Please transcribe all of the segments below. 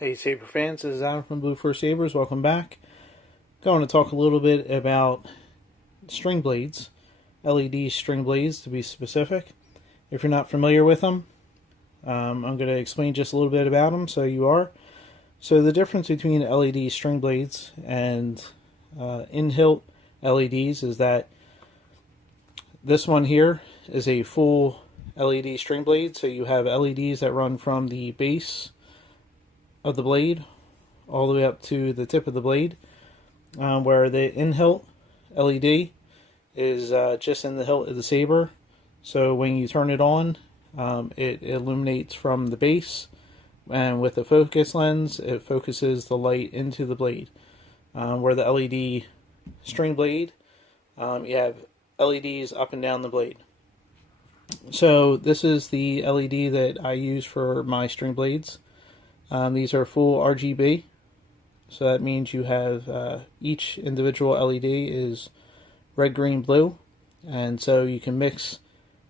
Hey Saber Fans, this is Adam from Force Sabers. Welcome back. Going to talk a little bit about string blades, LED string blades to be specific. If you're not familiar with them, I'm going to explain just a little bit about them so you are. So the difference between LED string blades and in-hilt LEDs is that this one here is a full LED string blade. So you have LEDs that run from the base of the blade all the way up to the tip of the blade, where the in-hilt LED is just in the hilt of the saber. So when you turn it on, it illuminates from the base, and with the focus lens it focuses the light into the blade. Where the LED string blade, you have LEDs up and down the blade. So this is the LED that I use for my string blades. These are full RGB, so that means you have each individual LED is red, green, blue, and so you can mix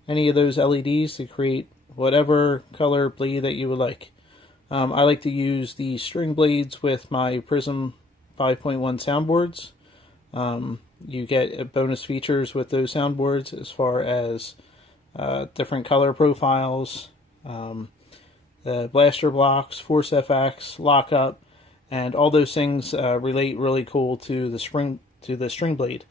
any of those LEDs to create whatever color blade that you would like. I like to use the string blades with my Prism 5.1 soundboards. You get bonus features with those soundboards as far as different color profiles, the blaster blocks, Force FX, lockup, and all those things relate really cool to the string blade.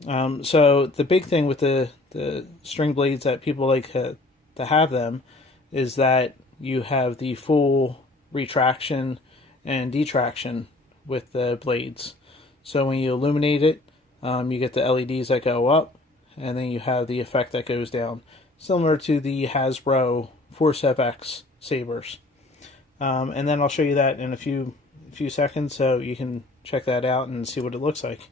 So the big thing with the string blades that people like to have them is that you have the full retraction and detraction with the blades. So when you illuminate it, you get the LEDs that go up, and then you have the effect that goes down, similar to the Hasbro Force FX Sabers. And then I'll show you that in a few seconds, so you can check that out and see what it looks like.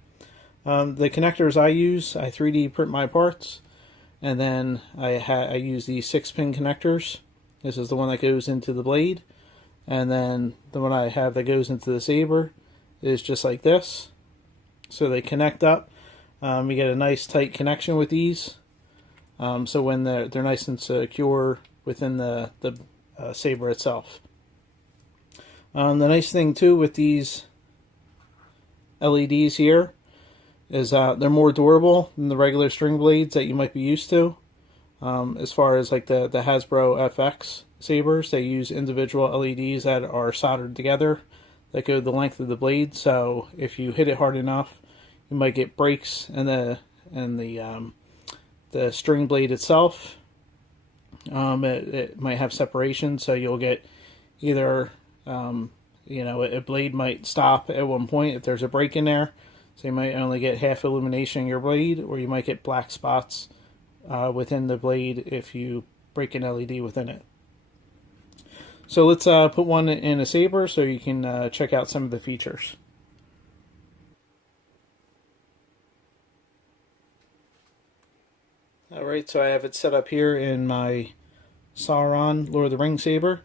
The connectors I use, I 3D print my parts, and then I use the 6-pin connectors. This is the one that goes into the blade, and then the one I have that goes into the saber is just like this. So they connect up. You get a nice tight connection with these. So when they're nice and secure within the saber itself. The nice thing too with these LEDs here is they're more durable than the regular string blades that you might be used to. As far as like the Hasbro FX sabers, they use individual LEDs that are soldered together that go the length of the blade. So if you hit it hard enough, you might get breaks in the string blade itself. It might have separation, so you'll get either a blade might stop at one point if there's a break in there, so you might only get half illumination in your blade, or you might get black spots within the blade if you break an LED within it. So let's put one in a saber so you can check out some of the features. Alright, so I have it set up here in my Sauron Lord of the Rings saber.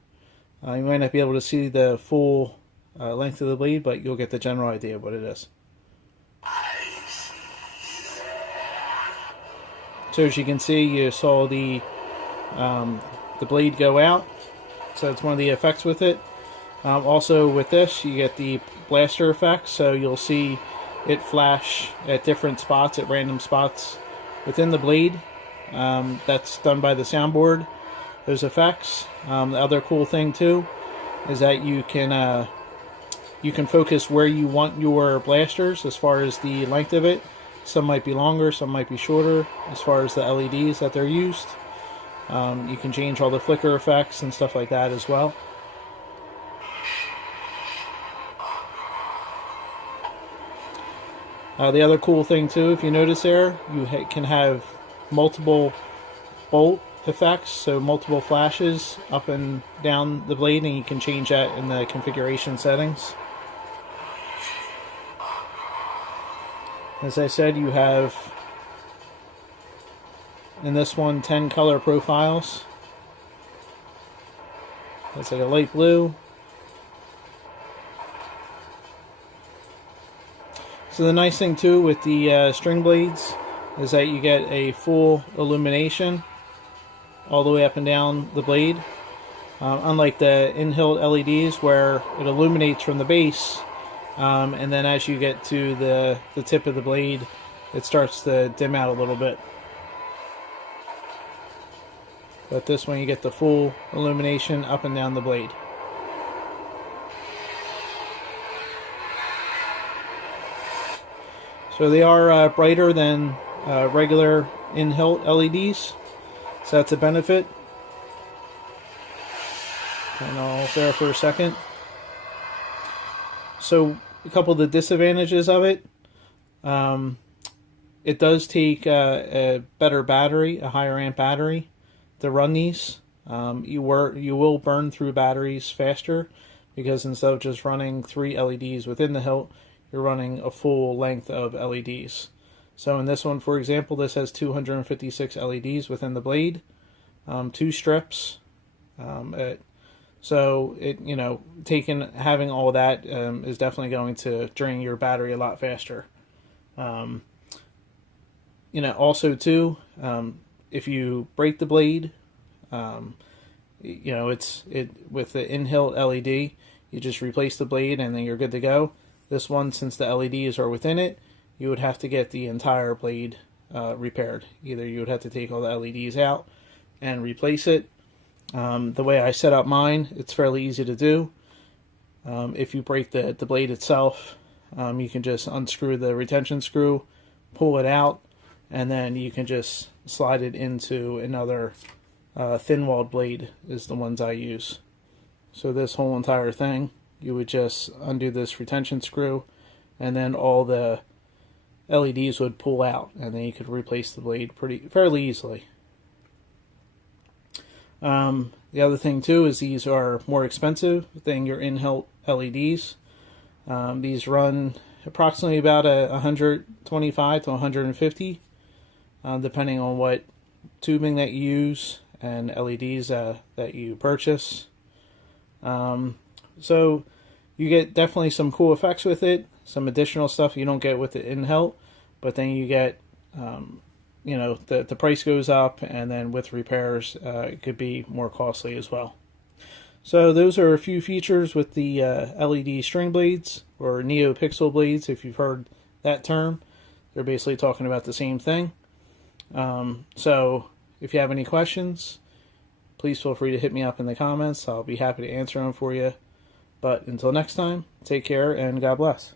You might not be able to see the full length of the blade, but you'll get the general idea of what it is. So as you can see, you saw the blade go out. So it's one of the effects with it. Also with this, you get the blaster effect, so you'll see it flash at different spots, at random spots within the blade. That's done by the soundboard, those effects. The other cool thing too is that you can focus where you want your blasters as far as the length of it. Some might be longer, some might be shorter as far as the LEDs that they're used. You can change all the flicker effects and stuff like that as well. The other cool thing too, if you notice there, you can have multiple bolt effects, so multiple flashes up and down the blade, and you can change that in the configuration settings. As I said, you have in this one 10 color profiles. That's like a light blue. So the nice thing too with the string blades is that you get a full illumination all the way up and down the blade. unlike the in-hilt LEDs where it illuminates from the base, and then as you get to the tip of the blade, it starts to dim out a little bit. But this one you get the full illumination up and down the blade. So they are brighter than regular in-hilt LEDs, so that's a benefit. Turn off there for a second. So a couple of the disadvantages of it. It does take a better battery, a higher amp battery, to run these. You will burn through batteries faster because instead of just running 3 LEDs within the hilt, you're running a full length of LEDs. So in this one, for example, this has 256 LEDs within the blade, 2 strips. So it, having all that is definitely going to drain your battery a lot faster. Also too, if you break the blade, with the in-hilt LED, you just replace the blade and then you're good to go. This one, since the LEDs are within it, you would have to get the entire blade repaired. Either you would have to take all the LEDs out and replace it. The way I set up mine, it's fairly easy to do. If you break the blade itself, you can just unscrew the retention screw, pull it out, and then you can just slide it into another thin-walled blade is the ones I use. So this whole entire thing, you would just undo this retention screw, and then all the LEDs would pull out, and then you could replace the blade fairly easily. The other thing too is these are more expensive than your in-hilt LEDs. These run approximately about 125 to 150, depending on what tubing that you use and LEDs that you purchase. So you get definitely some cool effects with it, some additional stuff you don't get with the in-hilt, but then you get the price goes up, and then with repairs it could be more costly as well. So those are a few features with the LED string blades, or NeoPixel blades if you've heard that term. They're basically talking about the same thing. So if you have any questions, please feel free to hit me up in the comments. I'll be happy to answer them for you. But until next time, take care and God bless.